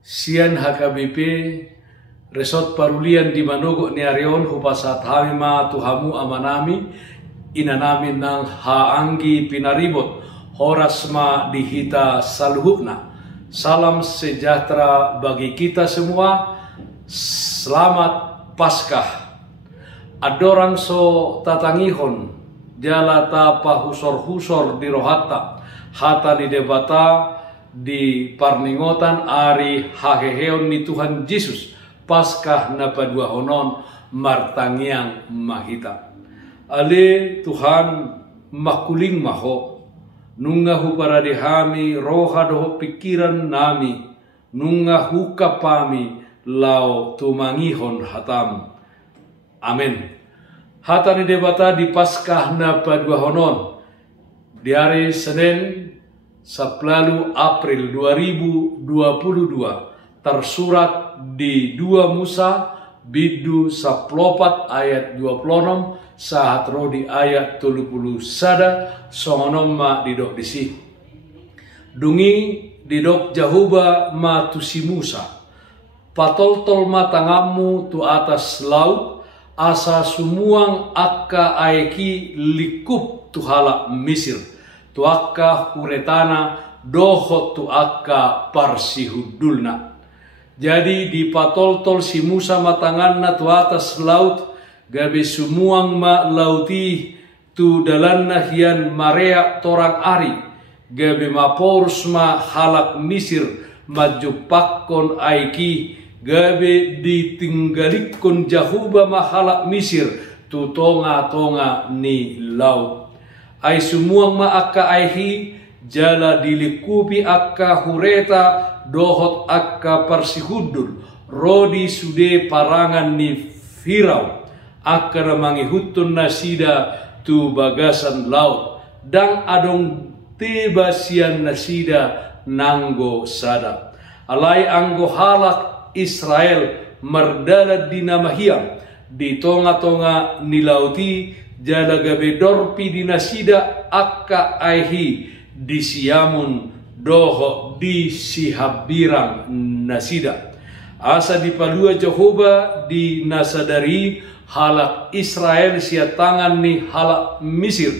sian HKBP resort parulian di Manogo ni Arion hupasat hamima tuhamu amanami inanami nang haanggi pinaribot horasma dihita saluhukna. Salam sejahtera bagi kita semua. Selamat Paskah. Adorang so tatangihon jala tapa husor-husor di rohata hata di debata di parningotan ari haheheon ni Tuhan Yesus Paskah na padua honon martangiang mahita. Ale Tuhan makuling maho nungahu para dihami roha doho pikiran nami nungahu kapami lau tumangihon hatam. Amin. Hata ni debata di Paskah na padua honon di hari Senin 10 April 2022 tersurat di 2 Musa bidu 14 ayat 26 saat rodi ayat 30 sada songonom ma didok disi dungi didok jahuba ma tusi Musa patol-tol matangamu tu atas laut asa sumuang akka aeki likup tu hala Misir tu akka huretana doho tu akka parsihudulna. Jadi di patol-tol si Musa matanganna tu atas laut gabe sumuang ma lauti tu dalanna hian marea torang ari gabe mapors ma halak Misir majupakkon aiki gabe ditinggalikon jahuba ma halak Misir tu tonga-tonga ni laut. Ay sumuang ma akka aihi jala dilikupi akka hureta dohot akka parsihudul rodi sude parangan ni Firau akka namangihutun nasida tu bagasan laut dang adong teba sian nasida nanggo sada alai anggo halak Israel merdala dinamahiam di tonga-tonga ni lauti jala gabe dorpi dinasida akka aihi disiamun doho di sihabirang nasida asa dipalua Jehovah di nasadari halak Israel sia tangan ni halak Misir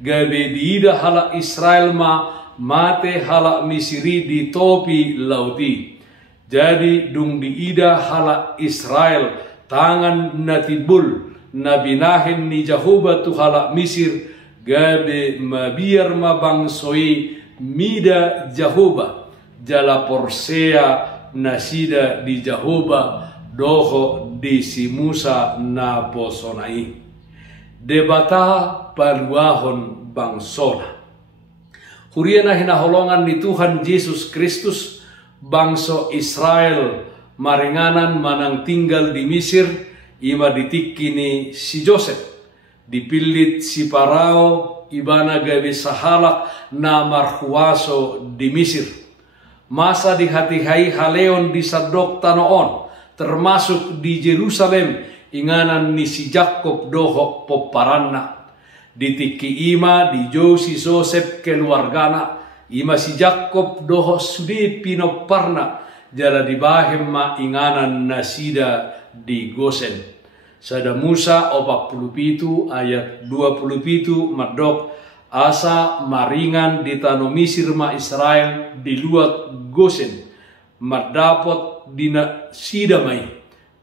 gabe diida halak Israel ma mate halak Misiri di topi lauti jadi dung diida halak Israel tangan natibul nabinahin ni Jehovah tu halak Misir gabe mabiar mabangsoi mida Jehovah jala porsea nasida di Jehovah doho di si Musa na posonai debata paluahon bangsona huriana hinaholongan ni Tuhan Yesus Kristus bangso Israel maringanan manang tinggal di Mesir ima ditikini si Joseph dipilit si Parao ibana gabe sahalak na marhuaso di Mesir masa dihati-hai haleon di sadok tanoon termasuk di Jerusalem inganan ni si Jakob doho poparanna ditiki ima di si Joseph keluargana ima si Jakob doho sudi pinoparna jala dibahem ma inganan nasida di Gosen. Sada Musa 47 ayat 27 madok asa maringan di tano Misir ma Israel di luat Gosen mardapot dina sida mai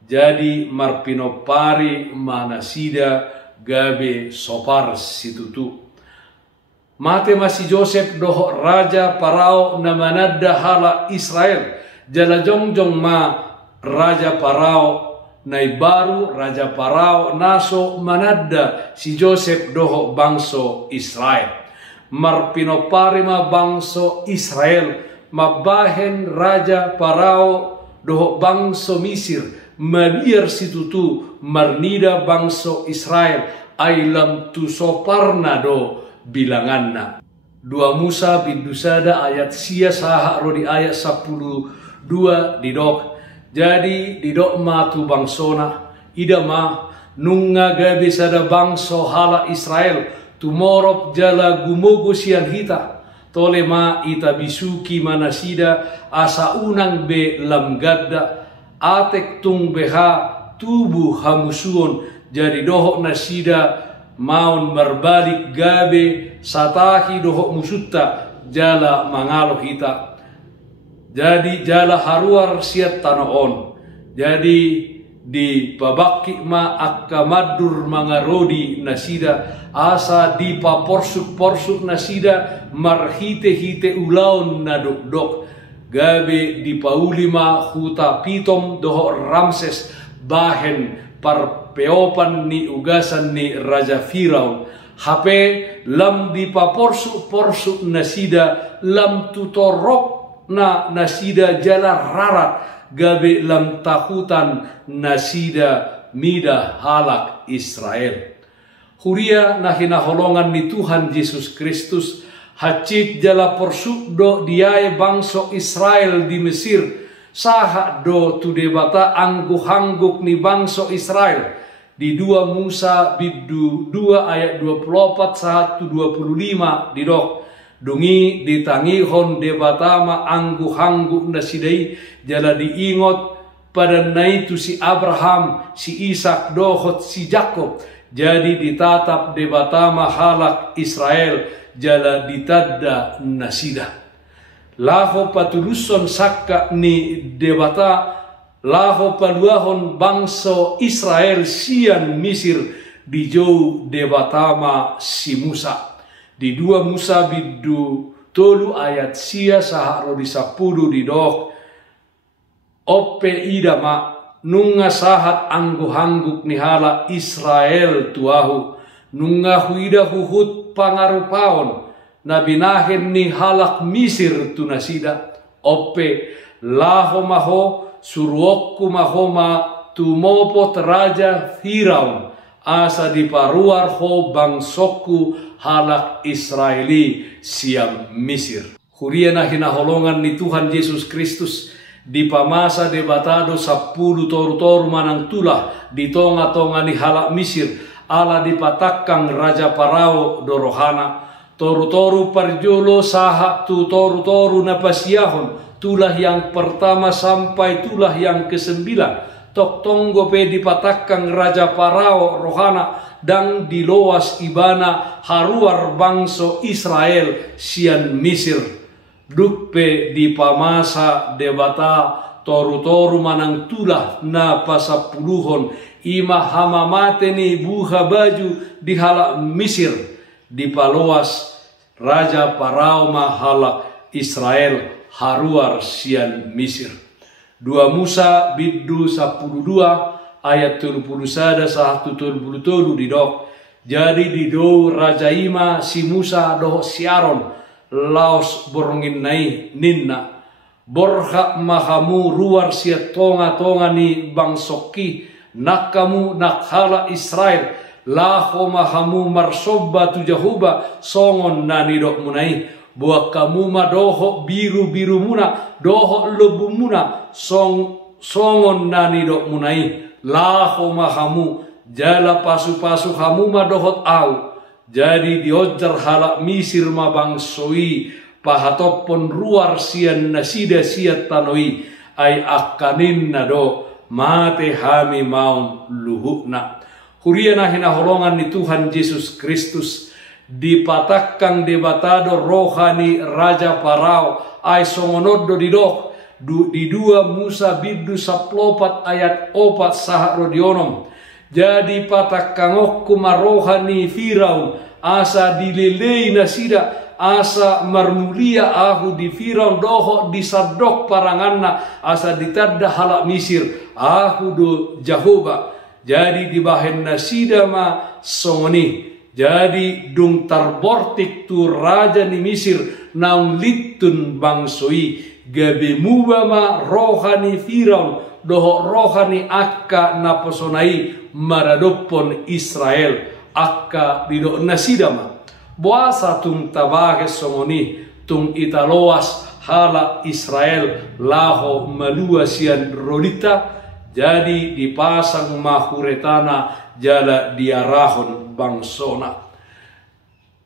jadi marpinopari mana sida gabe sopar situtu mate masih Joseph doho raja Parao namanada hala Israel jala jongjong ma raja Parao nai baru raja Parao naso manada si Joseph doho bangso Israel marpinopari ma bangso Israel mabahen raja Parao doho bangso Misir mabiar situtu marnida bangso Israel ailam tu soparna do bilanganna 2 Musa bidusada ayat sia saha rodi ayat 12 didok jadi didok ma tu bangsona ida ma nunga gabe sada bangso hala Israel tumorop jala gumogo sian hita tolema ita bisuki manasida asa unang be lam gadda atek tung beha tubuh hamusuon jadi dohok nasida maun berbalik gabe satahi dohok musutta jala mangalo hita jadi jala haruar siat tanoon jadi di babaki ma akamadur mangarodi nasida asa di paporsuk nasida marhite ulaun nadok gabe di paulima huta pitom doho Ramses bahen parpeopan ni ugasan ni Raja Firaun hape lam di paporsuk nasida lam tutorok na nasida jala rarat gabe lam takutan nasida mida halak Israel. Huria na hinaholongan ni Tuhan Yesus Kristus hacit jala porsuk do diae bangso Israel di Mesir saha do tu debata angguh-angguk ni bangso Israel di 2 Musa biddu 2 ayat 24 1 25 di dok dungi ditangihon debatama angguh-angguk nasidai jala diingot pada naitu si Abraham si Ishak dohot si Jakob jadi ditatap debatama halak Israel jala ditadda nasida laho patuluson sakka ni debata laho paluahon bangso Israel sian Misir di jauh debatama si Musa di 2 Musa biddu 3 ayat sia saharo di 10 di dok oppe idama nunga sahat angguh-angguk ni hala Israel tuahu nunga huida huhut pangarupaon nabinahin ni halak Misir tu nasida oppe laho maho suruokku mahoma tumopot raja Firaun asa diparuar ho bangsoku halak Israeli siam Misir. Huria na hinaholongan ni Tuhan Yesus Kristus di pamasa debatado 10 toru-toru manang tulah di tonga-tonga ni halak Misir ala dipatakang Raja Parao dorohana toru-toru parjolo saha tu toru-toru napasiyahon tulah yang pertama sampai tulah yang ke-9 tok tonggo pe dipatakang Raja Parao rohana dan diloas ibana haruar bangso Israel sian Misir dukpe di pamasa debata toru-toru manang tulah na pasapuluhon ima hamamate ni buha baju di halak Misir di paloas Raja Parao mahalak Israel haruar sian Misir. 2 Musa biddu 12 ayat 31 sahatu 37 di dok jadi di do Raja Ima si Musa doh si Aron laos borongin nai ninna borha mahamu ruar sia tonga-tonga ni bangsoki nakamu nakhala Israel laho mahamu marsoba tu Jahuba songon nani dok munai buat kamu ma doho biru muna doho lebu muna songon nani dok munai laho mahamu jala pasu-pasu hamu ma dohot au jadi diojar halak Misir ma bangsoi pahatopon ruar sian nasida siat tanoi ai akanin nado mate hami maun luhukna. Huria na hinaholongan ni Tuhan Yesus Kristus dipatakang debatado rohani Raja Parao ai songonodo di dok di 2 Musa biddu 14 ayat 4 saha rodionom jadi patakangokku marohani Firaun asa dilelei nasida asa marmulia ahu di Firaun doho disadok paranganna asa ditadda halak Misir ahu do Jahoba jadi dibahen nasida ma songoni jadi dung tarbortik tu raja ni Misir naung litun bangsoi gabe mubama rohani Firaun doho rohani akka naposonai maradopon Israel akka didok nasidama buasa tung tabahe somoni tung italoas hala Israel laho malua sian rolita jadi dipasang mahuretana jala diarahon bangsona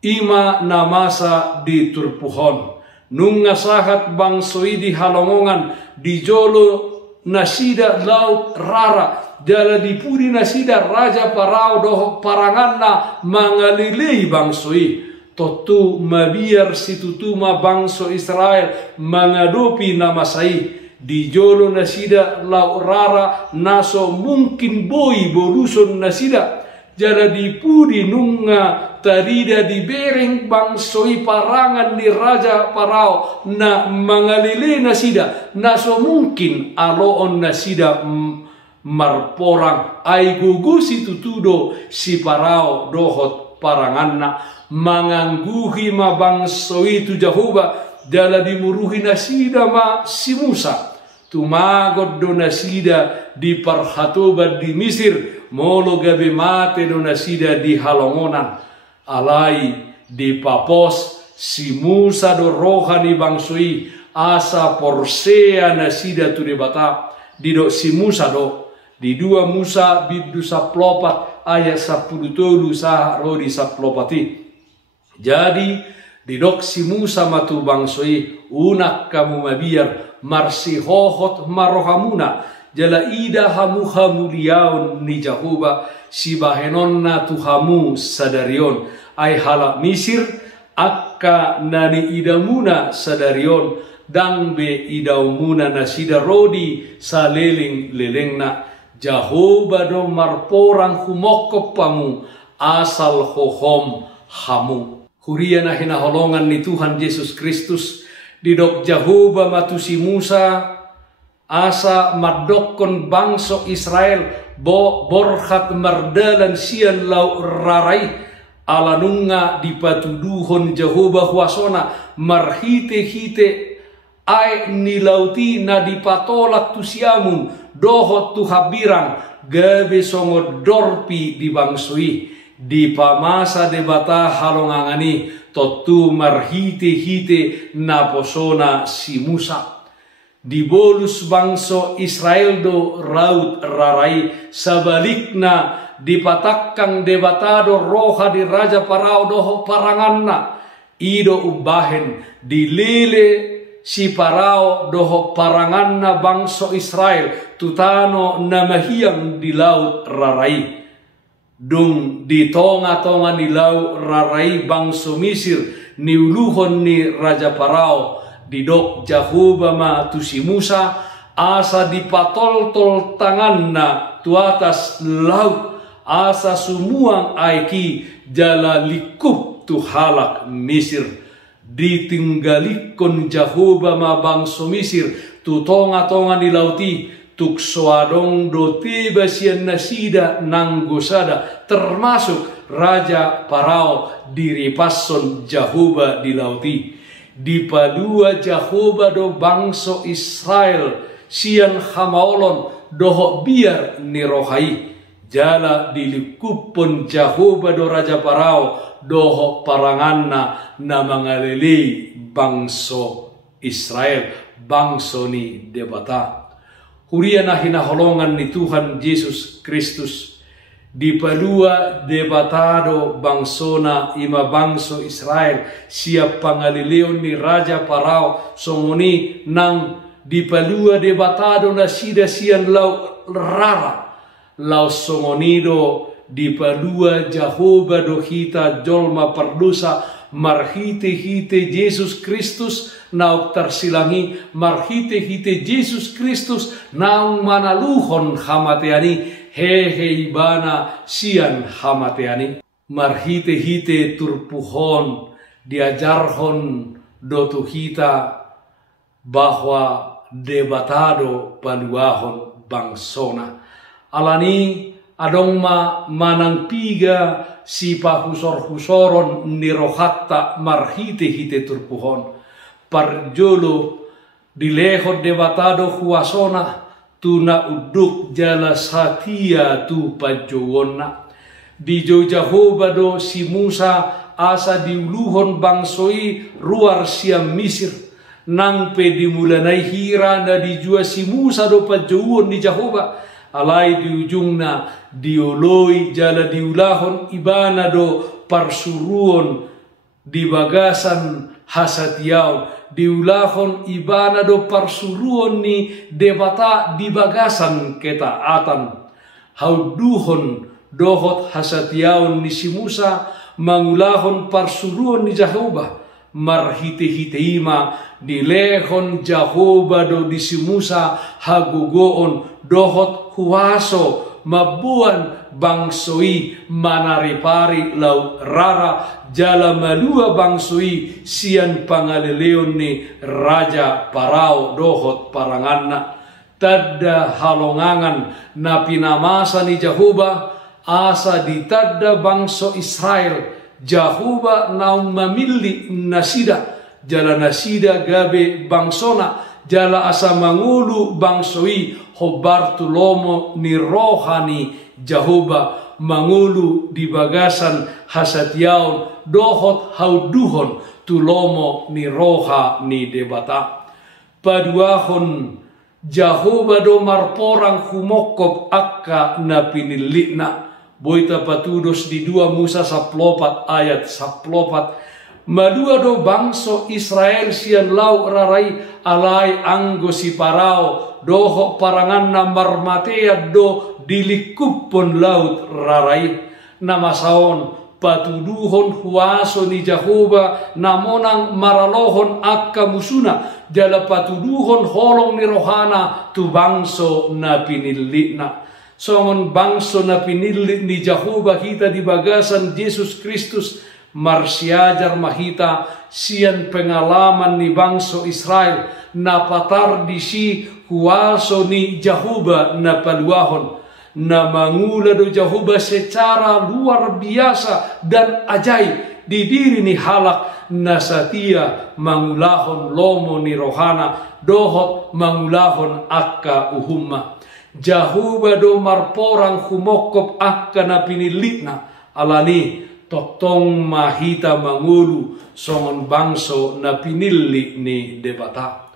ima namasa di turpuhon. Nunga sahat bangsoi di halongongan di jolo nasida laut rara jala di puri nasida raja parao doho paranganna mangalilei bangsoi. Totu mabiar situtuma bangso Israel mengadopi nama sai di jolo nasida lau rara naso mungkin boy boluson nasida jara di pudi nunga tarida di bereng bangsoi parangan di raja parao na mangalile nasida naso mungkin aloon nasida marporang ay gugusi tutudo si parao dohot paranganna mangangguhi ma bangso itu Jehovah jala dimuruhi nasida ma si Musa tumagod do nasida di parhatoba di Misir molo gabe mate do nasida di halongonan alai di papos si Musa do rohani bangsoi asa porsea nasida tu de bata di do si Musa do di 2 Musa bid 10 ayat 10 sah rodi 10. Jadi di dok si Musa matu bangsoi unak kamu mabiar marsi hohot marohamuna jala ida hamu hamuliaun ni Jehovah si bahenonna tuhamu sadarion ay hala Misir akka nani idamuna sadarion dang be idaumuna nasida rodi saleling lelengna Jehovah do marporang humokop pamu asal hohom hamu. Huriana hinaholongan ni Tuhan Yesus Kristus didok Jehovah matu si Musa asa madokon bangso Israel borhat mardalan sian lau rarai alanunga dipatuduhon Jehovah wasona marhite-hite ay nilauti na dipatolak tu siamun dohot tu habirang gabe songo dorpi di bangsoi di pamasa debata halongangani totu marhite-hite naposona si Musa di bolus bangso Israel do raut rarai sabalikna dipatakang debatado roha di raja parao doho paranganna ido ubahen dilile si parao doho paranganna bangso Israel tutano namahiang di laut rarai dung di tonga-tonga ni lau rarai bangso Misir ni uluhon ni raja parao di dok Jehovah ma tu si Musa asa dipatol-tol tanganna tu atas laut asa sumuang aiki jala likup tu halak Misir ditinggalikon Jehovah ma bangso Misir tu tonga-tonga ni lauti tuk soadong do tiba sian nasida nanggosada termasuk raja parao diripason Jehovah di lauti di padua Jehovah do bangso Israel sian hamaolon doho biar nirohai jala dilikupon Jehovah do raja parao doho paranganna na mangalili bangso Israel bangso ni debata. Huriana hinaholongan ni Tuhan Yesus Kristus di padua debatado bangsona ima bangso Israel siap pangalileon ni raja parao songoni nang di padua debatado na sida sian lau rara lau songonido di padua Jehovah do hita jolma perdosa marhite-hite Yesus Kristus nauk tersilangi marhite-hite Yesus Kristus naung manaluhon hamateani hehe ibana sian hamateani marhite-hite turpuhon diajarhon dotu hita bahwa debatado paluahon bangsona alani adongma manang piga si pahusor-husoron nirohatta marhite-hite turpuhon parjolo dilehot debatado huasona tuna uduk jala satia tu pajowonna di Jehovah do si Musa asa diuluhon bangsoi ruar siam Misir nang pe dimulanai hira na dijua si Musa do pajowon di Jehovah alai di ujungna dioloi jala diulahon ibana do parsuruon di bagasan hasatiaw, diulahon ibana do parsuruon ni debata di bagasan ketaatan. Hauduhon dohot hasatiaw ni si Musa, mangulahon parsuruon ni Jehovah, marhite-hiteima dilehon Jehovah do di si Musa hagugoon dohot huaso mabuan bangsoi manaripari laut rara jala malua bangsoi sian pangaleleon ni Raja Parao dohot paranganna. Tadda halongangan na pinamasa ni Jehovah asa ditadda bangso Israel. Jehovah naung mamili nasida jala nasida gabe bangsona jala asa mangulu bangsoi hobartu lomo ni rohani Jehovah mangulu di bagasan hasatiaun dohot hauduhon tulomo ni roha ni debata. Paduahon Jehovah do marporang humokop akka na pinilitna. Boita patudos di 2 Musa 14 ayat 14. Madua do bangso Israel sian lau rarai alai anggo si Parao doho parangan na marmatea do dilikupon laut rarai. Namasaon patuduhon huaso ni Jehovah namonang maralohon akka musuna jala patuduhon holong ni rohana tu bangso na pinilitna. Songon bangso na pinilit ni Jehovah kita di bagasan Yesus Kristus marsiajar mahita sian pengalaman ni bangso Israel na patar di si huaso ni Jehovah na paluahon na mangula do Jehovah secara luar biasa dan ajaib di diri ni halak na satia mangulahon lomo ni rohana dohot mangulahon akka uhumma. Jehovah do marporang humokop akka na pinilitna alani totong mahita mangulu songon bangso na pinili ni debata.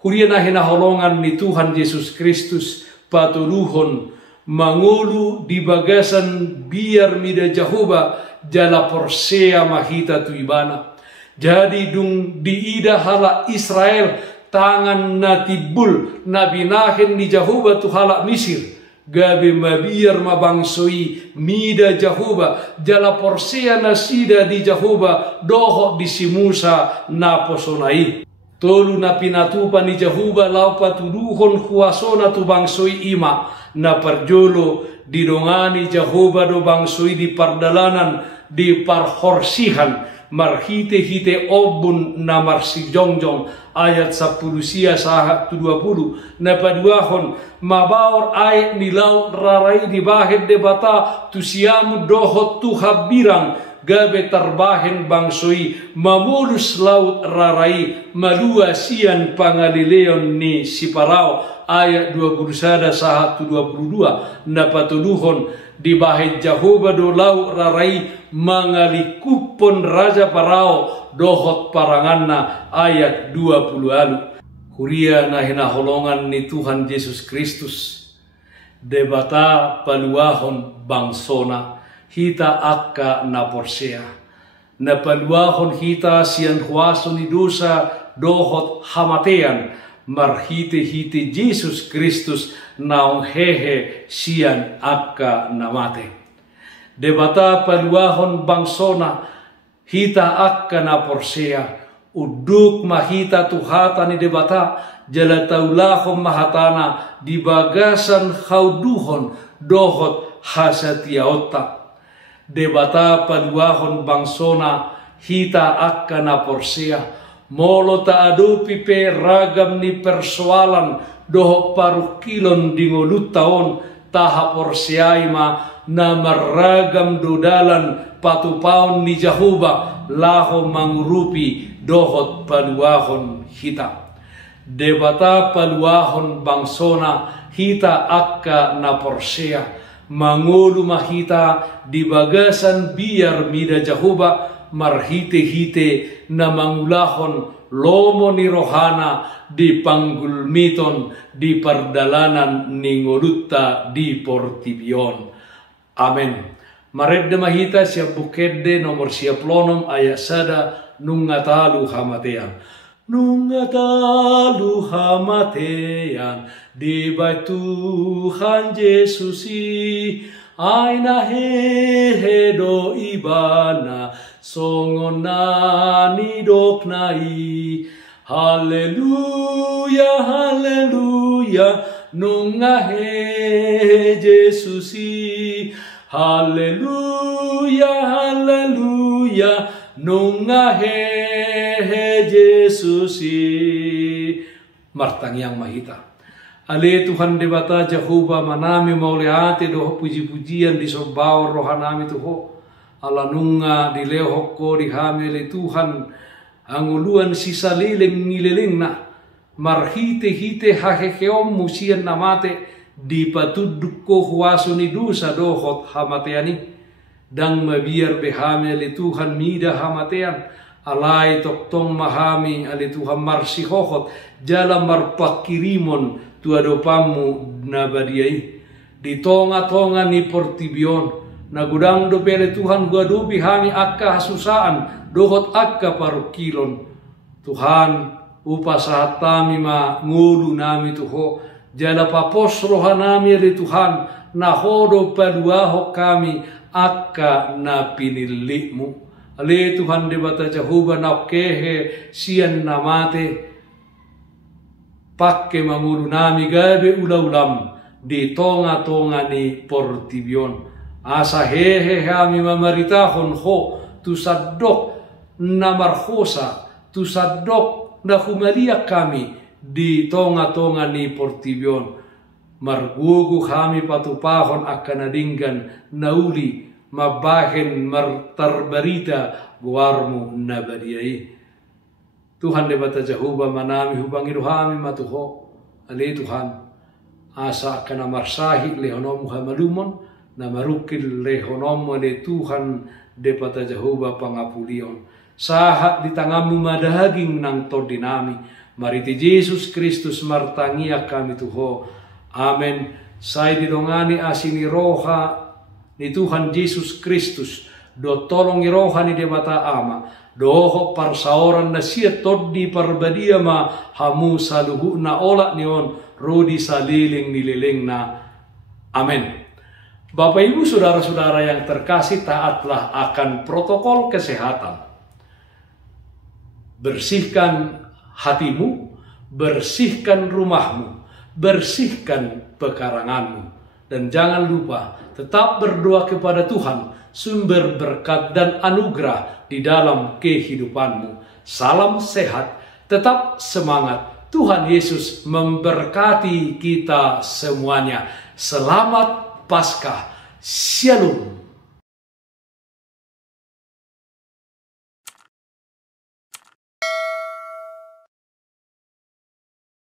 Hurian na hinaholongan ni Tuhan Yesus Kristus patuduhon mangulu di bagasan biar mida Jehovah jala porsea mahita tu ibana. Jadi dung diida hala Israel tangan na tibul na binahin ni Jehovah tu hala Misir. Gabe mabiar mabangsoi mida Jehovah jala porsea na sida di Jehovah doho di si Musa na posonai. Tolu na pinatupa ni Jehovah lau patuduhon huasona tu bangsoi ima na parjolo didongani Jehovah do bangsoi di pardalanan di parhorsihan marhite-hite obun na marsijongjong ayat 10 sia sahat 20 na paduahon mabaor ayat nilau rarai di bahid debata tu siamu dohot tu habirang gabe tarbahin bangsoi mamulus laut rarai malua sian pangalileon ni si Parao ayat 21 sahat 22 na patuduhon di bahid Jehovah do lau rarai mangalikupon Raja Parao dohot paranganna ayat 20 alu. Huria na hinaholongan ni Tuhan Yesus Kristus debata paluahon bangsona hita akka na porsea na paluahon hita sian huaso ni dosa dohot hamatean marhite-hite Yesus Kristus naong hehe sian akka namate. Debata paluahon bangsona hita akka na porsea uduk mahita tuhata ni debata jala taulahon mahatana di bagasan hauduhon dohot hasatiaota. Debata paluahon bangsona hita akka na porsea molo ta adupi pe ragam ni persoalan doho parukilon dingolut taon taha porsiaima na maragam dodalan patupaon ni Jehovah laho mangurupi dohot paluahon hita. Debata paluahon bangsona hita akka na porsea mangulu mahita di bagasan biar mida Jehovah marhite-hite na mangulahon lomo ni rohana di panggulmiton di pardalanan ni ngolutta di portibion. Amen. Maredde mahita siap bukedde nomor siap lonom ayat sada nungatalu hamatean. Nungatalu hamatean di bait Tuhan Yesusi aina hehe do ibana songonani doknai. Haleluya, haleluya, nungahe Yesusi. Haleluya, haleluya, nungahe Yesusi. Martang yang mahita. Ale Tuhan debata Jehovah manami mauleate doho puji-pujian di sobawa rohanami tuho. Ala nunga di lehoko di hamile Tuhan. Anguluan sisa lileng nileleng na marhite-hite hahekeom musian namate di patuduk ko huaso ni dusa dohot hamateani dang mabiar behame ali Tuhan mida hamatean alai toktong mahami ali Tuhan marsihohot jalan marpakirimon tuadopamu nabadiai di tonga-tonga ni portibion nagudang do pele Tuhan gua dobi hami akka hasusaan dohot akka parukilon Tuhan upa sahat tami ma ngulu nami tuho jala papos rohanami ali Tuhan nahodo paduaho kami akka na pinilimu ali Tuhan debata Jehovah na kehe sian namate pakke mangulu nami gabe ula-ulam di tonga-tonga ni portibion asa hehe kami mamaritahon ho tu sadok na marhosa tu sadok na humalia kami di tonga-tonga ni portibion margugu kami patupahon akan adinggan nauli mabahen martarbarita guarmu nabadiai Tuhan debata Jehovah manami hubangi rohami matuho ali Tuhan asa akan amarsahi lehonomu hamalumon na marukil lehonomu ali Tuhan debata Jehovah pangapulion sahat di tanganmu madahaging nang tordinami mariti Yesus Kristus martangia kami tuho amen say didongani asini roha ni Tuhan Yesus Kristus do tolong roha ni debata ama doho parsaoran na siya toddi parbadia ma hamu saluhu na ola nion rodi saliling nilileng na amen. Bapak Ibu saudara-saudara yang terkasih, taatlah akan protokol kesehatan. Bersihkan hatimu, bersihkan rumahmu, bersihkan pekaranganmu. Dan jangan lupa tetap berdoa kepada Tuhan, sumber berkat dan anugerah di dalam kehidupanmu. Salam sehat, tetap semangat. Tuhan Yesus memberkati kita semuanya. Selamat Paskah. Shalom.